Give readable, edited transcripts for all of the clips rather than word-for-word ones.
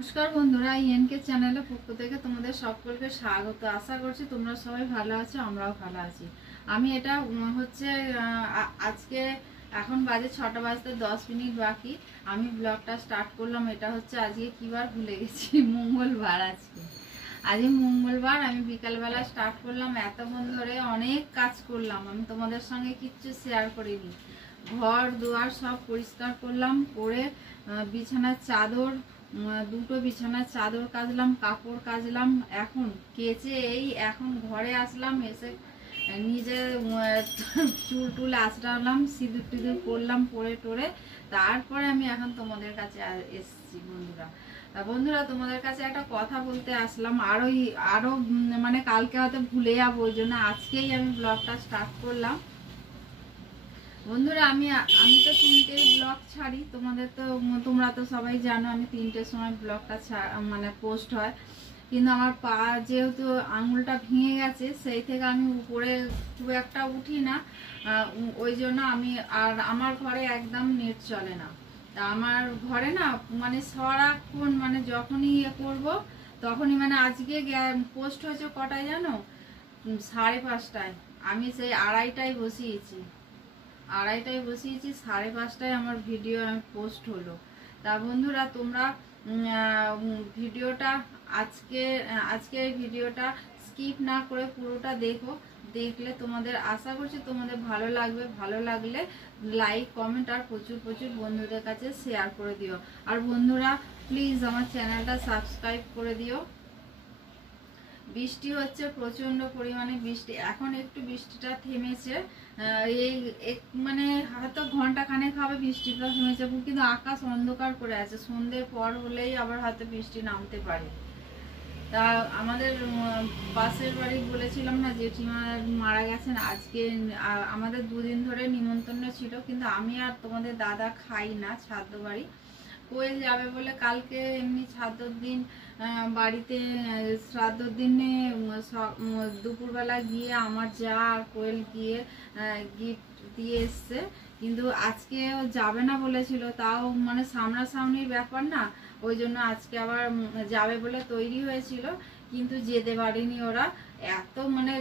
নমস্কার বন্ধুরা, ইএনকে চ্যানেলের পক্ষ থেকে তোমাদের সকলকে স্বাগত। আশা করছি তোমরা সবাই ভালো আছো, আমরাও ভালো আছি। আমি এটা হচ্ছে আজকে এখন বাজে 6টা বাজতে 10 মিনিট বাকি। আমি ব্লগটা স্টার্ট করলাম। এটা হচ্ছে আজকে কি বার ভুলে গেছি, মঙ্গলবার। আজকে মঙ্গলবার। আমি বিকালবেলা স্টার্ট করলাম। এতক্ষণ ধরে অনেক কাজ করলাম, আমি তোমাদের সঙ্গে কিচ্ছু শেয়ার করিনি। ঘর দুয়ার সব পরিষ্কার করলাম, করে বিছানার চাদর, দুটো বিছানার চাদর কাচলাম, কাপড় কাচলাম। এখন কেচে এখন ঘরে আসলাম, এসে নিজে চুল টুল আঁচড়ালাম, সিঁদুর টিঁদুর করলাম, পরে টোরে তারপরে আমি এখন তোমাদের কাছে এসেছি। বন্ধুরা তোমাদের কাছে একটা কথা বলতে আসলাম। আরো মানে কালকে হয়তো ভুলে যাবো, ওই জন্য আজকেই আমি ব্লগটা স্টার্ট করলাম। বন্ধুরা আমি তো 3টেই ব্লগ ছাড়ি। তোমরা তো সবাই জানো আমি 3টের সময় ব্লগটা মানে পোস্ট হয়। কিন্তু আমার পা যেহেতু আঙুলটা ভেঙে গেছে, সেই থেকে আমি উপরে খুব একটা উঠি না। ওই জন্য আমার ঘরে একদম নেট চলে না। তা আমার ঘরে না মানে সারাক্ষণ মানে যখনই করবো তখনই মানে আজকে পোস্ট হয়েছে কটায় জানো? 5:30টায়। আমি সেই আড়াইটায় বসিয়েছি। 5:30টায় আমার ভিডিও পোস্ট হলো। তা বন্ধুরা তোমরা ভিডিওটা আজকে ভিডিওটা স্কিপ না করে পুরোটা দেখলে তোমাদের আশা করছি তোমাদের ভালো লাগবে। ভালো লাগলে লাইক কমেন্ট আর প্রচুর বন্ধুদের কাছে শেয়ার করে দিও। আর বন্ধুরা প্লিজ আমার চ্যানেলটা সাবস্ক্রাইব করে দিও। বৃষ্টি হচ্ছে, প্রচন্ড পরিমাণে বৃষ্টি। এখন একটু বৃষ্টিটা থেমেছে, মানে হয়তো ঘন্টা খানেক হবে বৃষ্টিটা থেমেছে, কিন্তু আকাশ অন্ধকার করে আছে। সন্ধ্যের পর হলেই আবার হয়তো বৃষ্টি নামতে পারে। তা আমাদের পাশের বাড়ি বলেছিলাম না, জেঠিমা মারা গেছেন। আজকে আমাদের 2 দিন ধরে নিমন্ত্রণ ছিল, কিন্তু আমি আর তোমাদের দাদা খাই না শ্রাদ্ধ বাড়ি। কোয়েল যাবে বলে কালকে এমনি শ্রাদ্ধর দিন বাড়িতে শ্রাদ্ধর দিনে দুপুরবেলা গিয়ে আমার যা আর কোয়েল গিয়ে গিফট দিয়ে এসছে। কিন্তু আজকে যাবে না বলেছিল, তাও মানে সামনাসামনির ব্যাপার না, ওই জন্য আজকে আবার যাবে বলে তৈরি হয়েছিল, কিন্তু যেতে পারেনি ওরা। এত মানে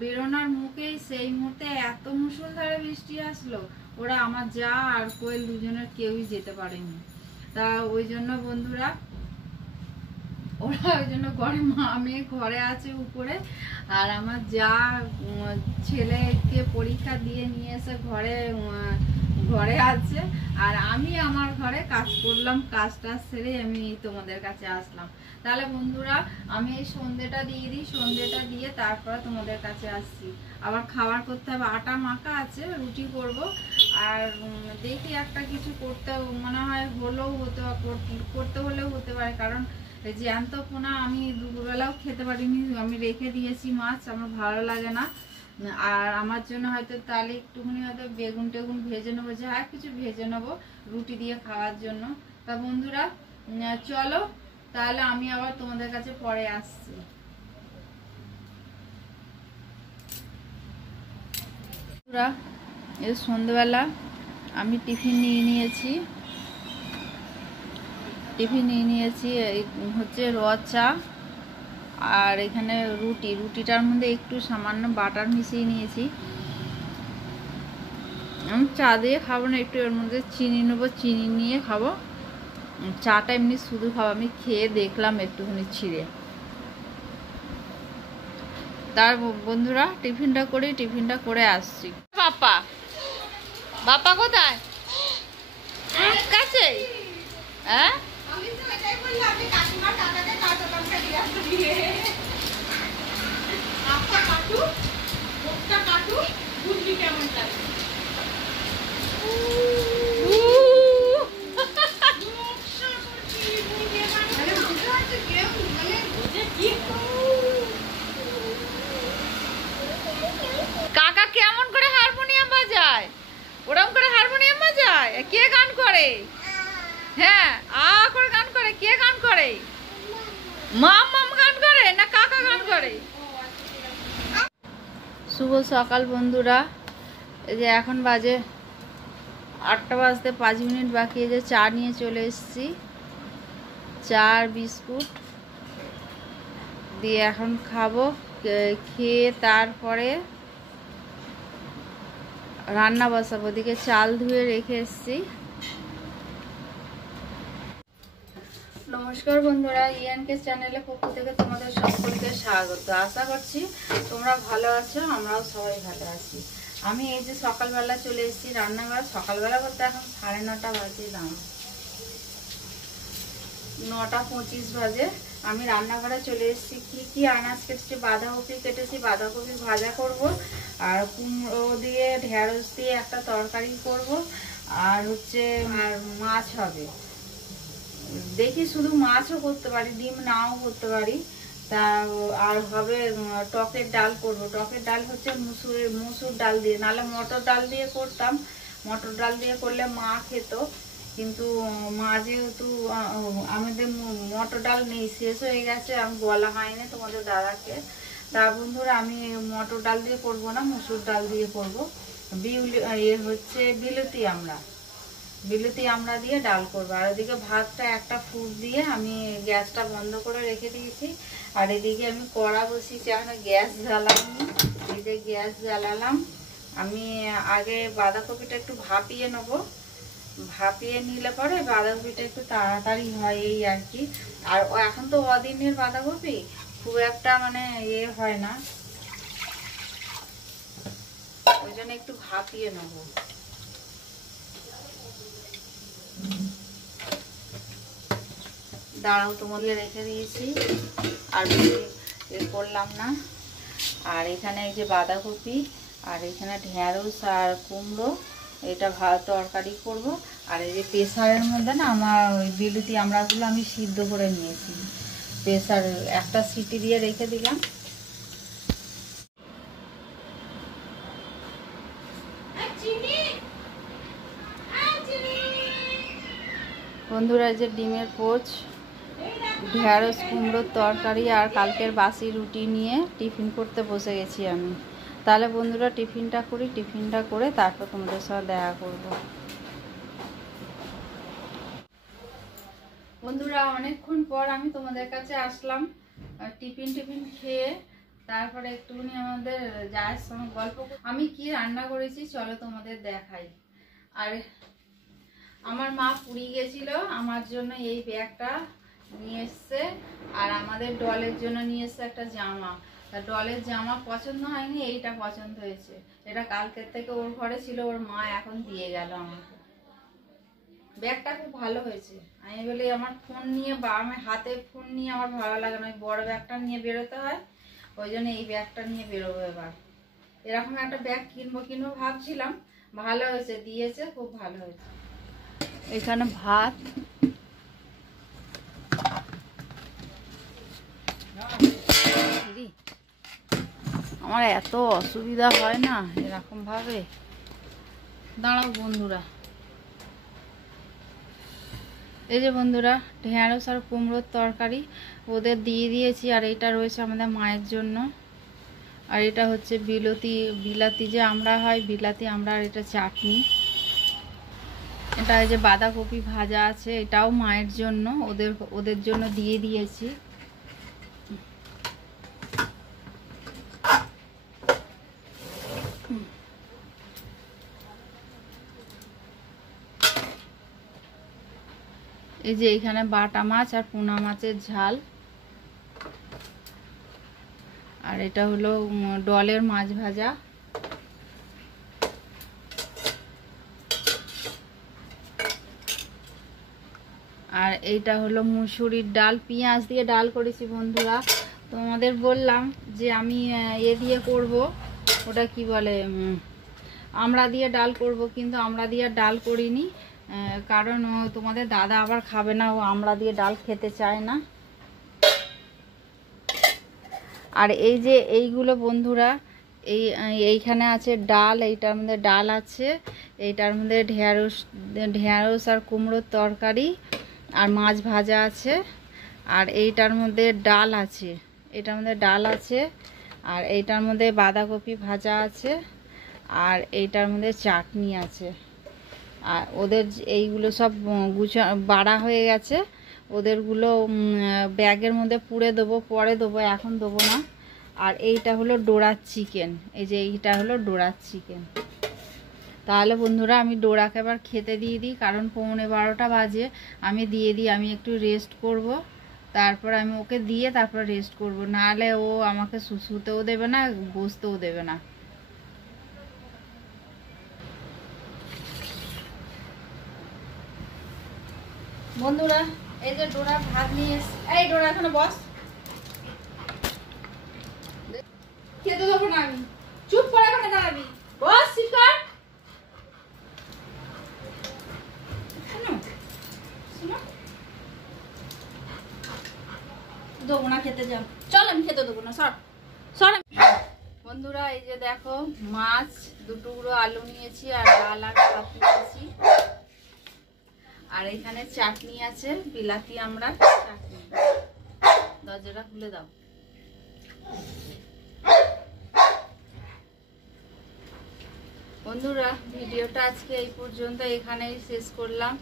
বেরোনোর মুখেই সেই মুহূর্তে এত মুষলধারে বৃষ্টি আসলো, ওরা আমার যা আর কোয়েল দুজনের কেউই যেতে পারেনি। তা ওই জন্য বন্ধুরা ঘরে মা মেয়ে ঘরে আছে উপরে, আর আমার যা ছেলেকে পরীক্ষা দিয়ে নিয়ে এসে ঘরে আছে, আর আমি আমার ঘরে কাজ করলাম। কাজটা সেরে আমি তোমাদের কাছে আসলাম। তাহলে বন্ধুরা আমি এই সন্ধ্যেটা দিয়ে দিই, সন্ধ্যেটা দিয়ে তারপরে তোমাদের কাছে আসছি। আবার খাবার করতে হবে, আটা মাখা আছে, রুটি করব। আর দেখি একটা কিছু করতে মনে হয় করতে হলেও হতে পারে, কারণ জ্যান্ত পোনা আমি দুপুরবেলাও খেতে পারিনি। আমি রেখে দিয়েছি মাছ, আমার ভালো লাগে না। আর আমার জন্য হয়তো তাহলে একটুখানি হয়তো বেগুন টেগুন ভেজে নেবো, যা কিছু ভেজে নেবো রুটি দিয়ে খাওয়ার জন্য। তা বন্ধুরা চলো তাহলে আমি আবার তোমাদের কাছে পরে আসছি। বন্ধুরা এই সন্ধ্যেবেলা আমি টিফিন নিয়ে নিয়েছি এই হচ্ছে র চা, আর এখানে রুটিটার মধ্যে একটু সামান্য বাটার মিশিয়ে নিয়েছি। আমি চা দিয়ে খাবো না, একটু এর মধ্যে চিনি নেবো, চিনি নিয়ে খাবো। চাটা এমনি শুধু খাবো। আমি খেয়ে দেখলাম একটুখানি ছিঁড়ে। তার বন্ধুরা টিফিনটা করে আসছি। বাপ্পা কোথায়? কাছে? হ্যাঁ কাকা কেমন করে হারমোনিয়াম বাজায়? ওরকম করে হারমোনিয়াম বাজায়? কে গান করে? হ্যাঁ করে গান করে। কে গান করে? মাম গান করে না কাকা গান করে? শুভ সকাল বন্ধুরা। এই যে এখন বাজে 8টা বাজতে 5 মিনিট বাকি। এই যে চা নিয়ে চলে এসেছি। চা আর বিস্কুট দিয়ে এখন খাবো। খেয়ে তারপরে রান্না বসাবো। ওদিকে চাল ধুয়ে রেখে এসেছি। নমস্কার বন্ধুরা, ইএনকে চ্যানেলের পক্ষ থেকে তোমাদের সকলকে স্বাগত। আশা করছি তোমরা ভালো আছো, আমরাও সবাই ভালো আছি। আমি এই যে সকালবেলা চলে এসেছি রান্নাঘর। সকালবেলা বলতে এখন 9:30 বাজে, 9:25 বাজে। আমি রান্নাঘরে চলে এসেছি। কি আনাজ কেটেছি, বাঁধাকপি কেটেছি, বাঁধাকপি ভাজা করব, আর কুমড়ো দিয়ে ঢেঁড়স দিয়ে একটা তরকারি করব, আর মাছ হবে। দেখি শুধু মাছও করতে পারি, ডিম নাও করতে পারি। তা আর হবে টকের ডাল করব। টকের ডাল হচ্ছে মুসুর ডাল দিয়ে, নাহলে মটর ডাল দিয়ে করতাম। মটর ডাল দিয়ে করলে মা খেত, কিন্তু মা যেহেতু আমাদের মটর ডাল নেই, শেষ হয়ে গেছে, আমি বলা হয়নি তোমাদের দাদাকে। তা বন্ধুরা আমি মটর ডাল দিয়ে করবো না, মুসুর ডাল দিয়ে করবো। বিলতি আমরা দিয়ে ডাল করবো। আর ওদিকে ভাতটা একটা ফুট দিয়ে আমি গ্যাসটা বন্ধ করে রেখে দিয়েছি। আর এদিকে আমি কড়া বসিয়েছি, এখন গ্যাস জ্বালাইনি। এই যে গ্যাস জ্বালালাম। আমি আগে বাঁধাকপিটা একটু ভাপিয়ে নেবো। ভাপিয়ে নিলে পরে বাঁধাকপিটা একটু তাড়াতাড়ি হয়, এই আর কি। আর এখন তো অদিনের বাঁধাকপি খুব একটা মানে হয় না, ওই জন্য একটু ভাপিয়ে নেবো। দাঁড়াও, তোমাদের রেখে দিয়েছি, আর বেশি করলাম না। আর এখানে এই যে বাঁধাকপি, আর এখানে ঢেঁড়স আর কুমড়ো, এটা ভাত তরকারি করব। আর এই যে প্রেসারের মধ্যে না আমার ওই বিলতি আমড়াগুলো আমি সিদ্ধ করে নিয়েছি। প্রেসার একটা সিটি দিয়ে রেখে দিলাম। বন্ধুরা যে ডিমের পোচ, ঢেঁড়স কুমড়োর তরকারি আর কালকের বাসি রুটি নিয়ে টিফিন করতে বসে গেছি আমি। তাহলে বন্ধুরা টিফিনটা করি, টিফিনটা করে তারপর তোমাদের সাথে দেখা করব। বন্ধুরা অনেকক্ষণ পর আমি তোমাদের কাছে আসলাম। টিফিন খেয়ে তারপরে একটুখানি আমাদের জায়ের সঙ্গে গল্প। আমি কি রান্না করেছি চলো তোমাদের দেখাই। আর আমার মা পুরী গেছিল, আমার জন্য এই ব্যাগটা নিয়ে এসছে, আর আমাদের ডলের জন্য নিয়ে এসছে একটা জামা। তা ডলের জামা পছন্দ হয়নি, এইটা পছন্দ হয়েছে। এটা কালকের থেকে ওর ঘরে ছিল, ওর মা এখন দিয়ে গেল আমাকে। ব্যাগটা খুব ভালো হয়েছে। আমি বলি আমার ফোন নিয়ে বা আমি হাতে ফোন নিয়ে আমার ভালো লাগে না, ওই বড় ব্যাগটা নিয়ে বেরোতে হয়, ওই জন্য এই ব্যাগটা নিয়ে বেরোবো এবার। এরকম একটা ব্যাগ কিনবো ভাবছিলাম। ভালো হয়েছে, দিয়েছে, খুব ভালো হয়েছে। এখানে ভাত, আমার এত অসুবিধা হয় না এরকম ভাবে। দাঁড়াও বন্ধুরা, এই যে বন্ধুরা ঢেঁড়স আর কুমড়োর তরকারি ওদের দিয়ে দিয়েছি। আর এটা রয়েছে আমাদের মায়ের জন্য। আর এটা হচ্ছে বিলাতি যে আমরা হয়, বিলাতি আমরা, আর এটা চাটনি। এটা এই যে বাঁধাকপি ভাজা আছে, এটাও মায়ের জন্য, ওদের জন্য দিয়ে দিয়েছি। এই যে এখানে বাটা মাছ আর পোনা মাছের ঝাল। আর এটা হলো ডলের মাছ ভাজা। আর এইটা হলো মুসুরির ডাল, পেঁয়াজ দিয়ে ডাল করেছি বন্ধুরা। তোমাদের বললাম যে আমি দিয়ে করব, ওটা কি বলে, আমড়া দিয়ে ডাল করব, কিন্তু আমড়া দিয়ে ডাল করিনি, কারণ তোমাদের দাদা আবার খাবে না, ও আমড়া দিয়ে ডাল খেতে চায় না। আর এই যে এইগুলো বন্ধুরা, এইখানে আছে ডাল, এইটার মধ্যে ডাল আছে, এইটার মধ্যে ঢেঁড়স আর কুমড়োর তরকারি আর মাছ ভাজা আছে। আর এইটার মধ্যে ডাল আছে, এটার মধ্যে ডাল আছে। আর এইটার মধ্যে বাঁধাকপি ভাজা আছে। আর এইটার মধ্যে চাটনি আছে। আর ওদের এইগুলো সব বাড়া হয়ে গেছে, ওদেরগুলো ব্যাগের মধ্যে পুড়ে দেবো, পরে দেবো, এখন দেবো না। আর এইটা হলো ডোরার চিকেন, এই যে এইটা হলো ডোরার চিকেন। তাহলে বন্ধুরা আমি ডোরাকে আবার খেতে দিয়ে দিই, কারণ 11:15 বাজে। আমি দিয়ে দিই, আমি একটু রেস্ট করব, তারপর আমি ওকে দিয়ে তারপর রেস্ট করব, নাহলে ও আমাকে শুতেও দেবে না, বসতেও দেবে না। বন্ধুরা এই যে ডোরা ভাত নিয়ে এসে, এই ডোরা এখানে বস, খেতে দেবো না আমি, চুপ করে এখানে দাঁড়াবি, বস শিকার। দেবো না খেতে, যাও চল, আমি খেতে দেবো না, সর সর। বন্ধুরা এই যে দেখো মাছ, 2 টুকরো আলু নিয়েছি, আর ডাল আর ভাত নিয়েছি, আর এখানে চাটনি আছে, বিলাতি আমরা চাটনি। দরজাটা খুলে দাও। বন্ধুরা ভিডিওটা আজকে এই পর্যন্ত এখানেই শেষ করলাম।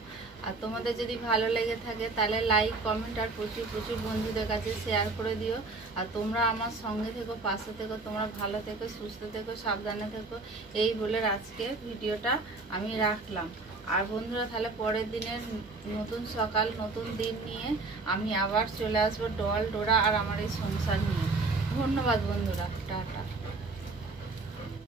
আর তোমাদের যদি ভালো লেগে থাকে তাহলে লাইক, কমেন্ট আর প্রচুর প্রচুর বন্ধুদের কাছে শেয়ার করে দিও। আর তোমরা আমার সঙ্গে থেকো, পাশে থেকো, তোমরা ভালো থেকো, সুস্থ থেকো, সাবধানে থেকো, এই বলে আজকে ভিডিওটা আমি রাখলাম। আর বন্ধুরা তাহলে পরের দিনের নতুন সকাল, নতুন দিন নিয়ে আমি আবার চলে আসবো ডোরা আর আমার এই সংসার নিয়ে। ধন্যবাদ বন্ধুরা, টাটা।